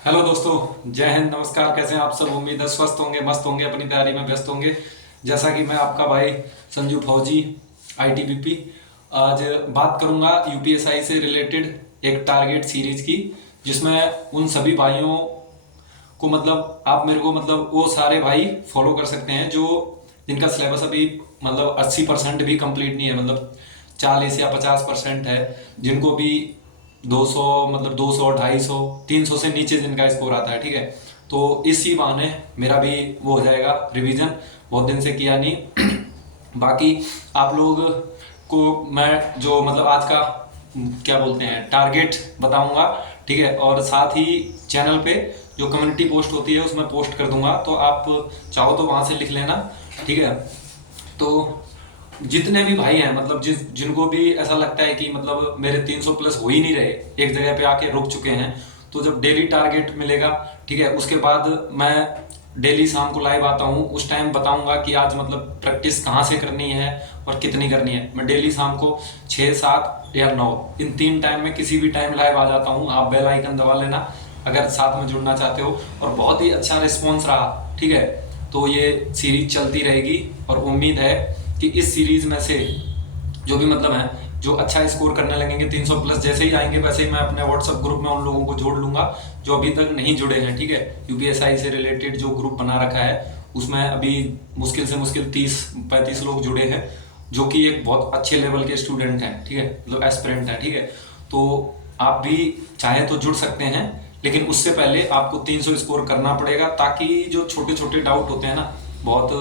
Hello दोस्तों, जय हिंद, नमस्कार। कैसे हैं आप सब? उम्मीद है स्वस्थ होंगे, मस्त होंगे, अपनी तैयारी में व्यस्त होंगे। जैसा कि मैं आपका भाई संजू फौजी, आईटीबीपी, आज बात करूंगा यूपीएसआई से रिलेटेड एक टारगेट सीरीज की, जिसमें उन सभी भाइयों को मतलब आप मेरे को मतलब वो सारे भाई फॉलो कर सकते हैं जो जिनका सिलेबस अभी मतलब 80% भी कंप्लीट नहीं है, मतलब 40 या 50% है, जिनको भी 200 मतलब 200 250 300 से नीचे जिनका स्कोर आता है। ठीक है, तो इसी बहाने मेरा भी वो हो जाएगा रिवीजन, बहुत दिन से किया नहीं। बाकी आप लोग को मैं जो मतलब आज का क्या बोलते हैं टारगेट बताऊंगा। ठीक है, और साथ ही चैनल पे जो कम्युनिटी पोस्ट होती है उसमें पोस्ट कर दूंगा, तो आप चाहो तो वहां से लिख लेना। ठीक है, तो जितने भी भाई हैं मतलब जिनको भी ऐसा लगता है कि मतलब मेरे 300 प्लस हो ही नहीं रहे, एक जगह पे आके रुक चुके हैं, तो जब डेली टारगेट मिलेगा, ठीक है, उसके बाद मैं डेली शाम को लाइव आता हूँ, उस टाइम बताऊंगा कि आज मतलब प्रैक्टिस कहाँ से करनी है और कितनी करनी है। मैं डेली शाम को 6 7 या 9 इन 3 टाइम में किसी भी टाइम लाइव आ जाता हूँ। आप बेल आइकन दबा लेना अगर साथ में जुड़ना चाहते हो। और बहुत ही अच्छा रिस्पॉन्स रहा, ठीक है, तो ये सीरीज चलती रहेगी और उम्मीद है कि इस सीरीज में से जो भी मतलब है जो अच्छा स्कोर करने लगेंगे 300 प्लस जैसे ही आएंगे, वैसे ही मैं अपने व्हाट्सएप ग्रुप में उन लोगों को जोड़ लूंगा जो अभी तक नहीं जुड़े हैं। ठीक है, यूपीएसआई से रिलेटेड जो ग्रुप बना रखा है उसमें अभी मुश्किल से मुश्किल 30 35 लोग जुड़े हैं, जो कि एक बहुत अच्छे लेवल के स्टूडेंट हैं। ठीक है, मतलब एस्पिरेंट हैं। ठीक है, तो आप भी चाहे तो जुड़ सकते हैं, लेकिन उससे पहले आपको 300 स्कोर करना पड़ेगा, ताकि जो छोटे छोटे डाउट होते हैं ना, बहुत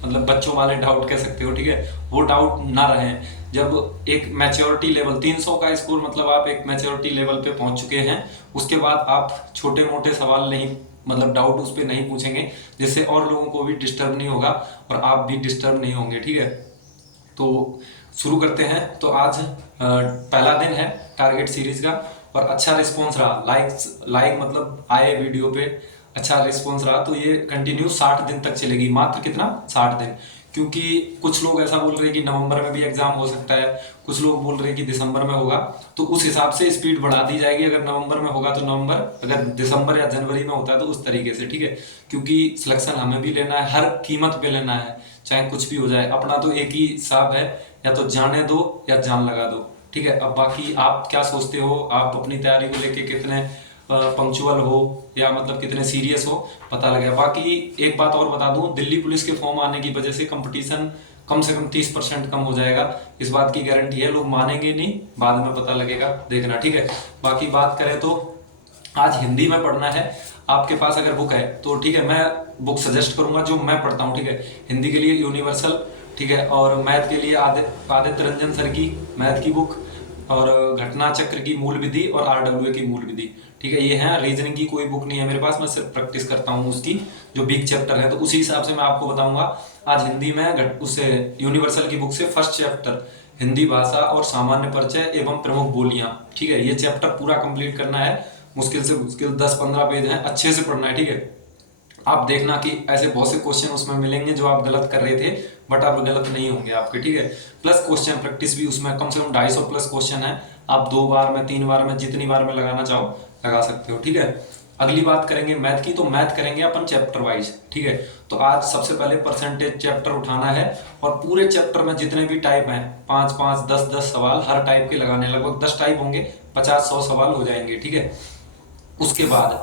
मतलब बच्चों वाले डाउट कह सकते हो, ठीक है, वो डाउट ना रहे। जब एक मैच्योरिटी लेवल 300 का स्कोर मतलब आप एक मैच्योरिटी लेवल पे पहुंच चुके हैं, उसके बाद आप छोटे मोटे सवाल नहीं मतलब डाउट उस पर नहीं पूछेंगे, जिससे और लोगों को भी डिस्टर्ब नहीं होगा और आप भी डिस्टर्ब नहीं होंगे। ठीक है, तो शुरू करते हैं। तो आज पहला दिन है टारगेट सीरीज का और अच्छा रिस्पॉन्स रहा, लाइक मतलब आए वीडियो पे, अच्छा रिस्पॉन्स रहा, तो ये कंटिन्यू 60 दिन तक चलेगी। मात्र कितना? 60 दिन। क्योंकि कुछ लोग ऐसा बोल रहे हैं कि नवंबर में भी एग्जाम हो सकता है, कुछ लोग बोल रहे हैं कि दिसंबर में होगा, तो उस हिसाब से स्पीड बढ़ा दी जाएगी। अगर नवंबर में होगा तो नवंबर, अगर दिसंबर या जनवरी में होता है तो उस तरीके से। ठीक है, क्योंकि सिलेक्शन हमें भी लेना है, हर कीमत पे लेना है, चाहे कुछ भी हो जाए। अपना तो एक ही हिसाब है, या तो जाने दो या जान लगा दो। ठीक है, अब बाकी आप क्या सोचते हो, आप अपनी तैयारी को लेके कितने पंक्चुअल हो या मतलब कितने सीरियस हो, पता लगेगा। बाकी एक बात और बता दूं, दिल्ली पुलिस के फॉर्म आने की वजह से कंपटीशन कम से कम 30% कम हो जाएगा, इस बात की गारंटी है। लोग मानेंगे नहीं, बाद में पता लगेगा, देखना। ठीक है, बाकी बात करें तो आज हिंदी में पढ़ना है। आपके पास अगर बुक है तो ठीक है, मैं बुक सजेस्ट करूंगा जो मैं पढ़ता हूँ। ठीक है, हिंदी के लिए यूनिवर्सल, ठीक है, और मैथ के लिए आदित्य रंजन सर की मैथ की बुक, और घटना चक्र की मूल विधि और आरडब्ल्यूए की मूल विधि। ठीक है, ये है। रीजनिंग की कोई बुक नहीं है मेरे पास, मैं सिर्फ प्रैक्टिस करता हूँ उसकी, जो बिग चैप्टर है, तो उसी हिसाब से मैं आपको बताऊंगा। आज हिंदी में उससे यूनिवर्सल की बुक से फर्स्ट चैप्टर हिंदी भाषा और सामान्य परिचय एवं प्रमुख बोलियां, ठीक है, ये चैप्टर पूरा कंप्लीट करना है। मुश्किल से मुश्किल 10 15 पेज हैं, अच्छे से पढ़ना है। ठीक है, आप देखना कि ऐसे बहुत से क्वेश्चन उसमें मिलेंगे जो आप गलत कर रहे थे, बट आप गलत नहीं होंगे आपके। ठीक है, प्लस क्वेश्चन प्रैक्टिस भी उसमें कम से कम 250 प्लस क्वेश्चन है। आप 2 बार में 3 बार में जितनी बार में लगाना चाहो लगा सकते हो। ठीक है, अगली बात करेंगे मैथ की, तो मैथ करेंगे अपन चैप्टर वाइज। ठीक है, तो आज सबसे पहले परसेंटेज चैप्टर उठाना है, और पूरे चैप्टर में जितने भी टाइप हैं 5 5 10 10 सवाल हर टाइप के लगाने, लगभग 10 टाइप होंगे, 50 100 सवाल हो जाएंगे। ठीक है, उसके बाद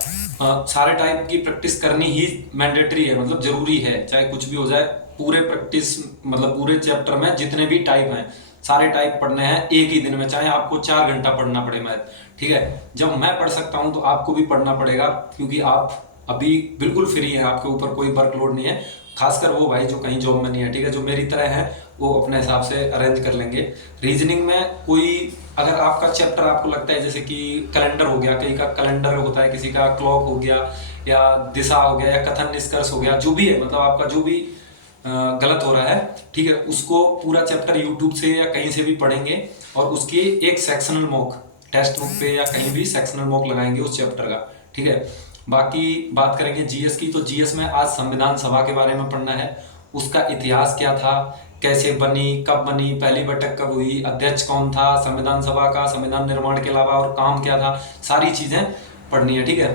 सारे टाइप की प्रैक्टिस करनी ही मैंडेटरी है, मतलब जरूरी है, चाहे कुछ भी हो जाए। पूरे प्रैक्टिस मतलब पूरे चैप्टर में जितने भी टाइप हैं सारे टाइप पढ़ने हैं एक ही दिन में, चाहे आपको 4 घंटा पढ़ना पड़े मैथ। ठीक है, जब मैं पढ़ सकता हूं तो आपको भी पढ़ना पड़ेगा, क्योंकि आप अभी बिल्कुल फ्री हैं, आपके ऊपर कोई वर्कलोड नहीं है। खासकर वो भाई जो कहीं जॉब में नहीं है, ठीक है, जो मेरी तरह है वो अपने हिसाब से अरेंज कर लेंगे। रीजनिंग में कोई अगर आपका चैप्टर आपको लगता है, जैसे कि कैलेंडर हो गया, कहीं का कैलेंडर होता है, किसी का क्लॉक हो गया, या दिशा हो गया, या कथन निष्कर्ष हो गया, जो भी है, मतलब आपका जो भी गलत हो रहा है, ठीक है, उसको पूरा चैप्टर यूट्यूब से या कहीं से भी पढ़ेंगे, और उसकी एक सेक्शनल मॉक टेक्स्ट बुक पे या कहीं भी सेक्शनल मॉक लगाएंगे उस चैप्टर का। ठीक है, बाकी बात करेंगे जीएस की, तो जीएस में आज संविधान सभा के बारे में पढ़ना है। उसका इतिहास क्या था, कैसे बनी, कब बनी, पहली बैठक कब हुई, अध्यक्ष कौन था संविधान सभा का, संविधान निर्माण के अलावा और काम क्या था, सारी चीजें पढ़नी है। ठीक है,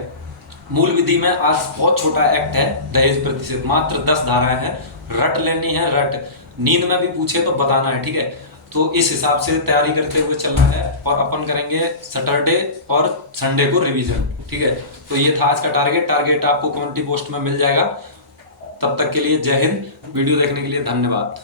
मूल विधि में आज बहुत छोटा एक्ट है, दहेज प्रतिषेध, मात्र 10 धाराएं हैं, रट लेनी है, रट। नींद में भी पूछे तो बताना है, ठीक है। तो इस हिसाब से तैयारी करते हुए चलना है और अपन करेंगे सैटरडे और संडे को रिवीजन, ठीक है। तो ये था आज का टारगेट आपको कम्युनिटी पोस्ट में मिल जाएगा। तब तक के लिए जय हिंद। वीडियो देखने के लिए धन्यवाद।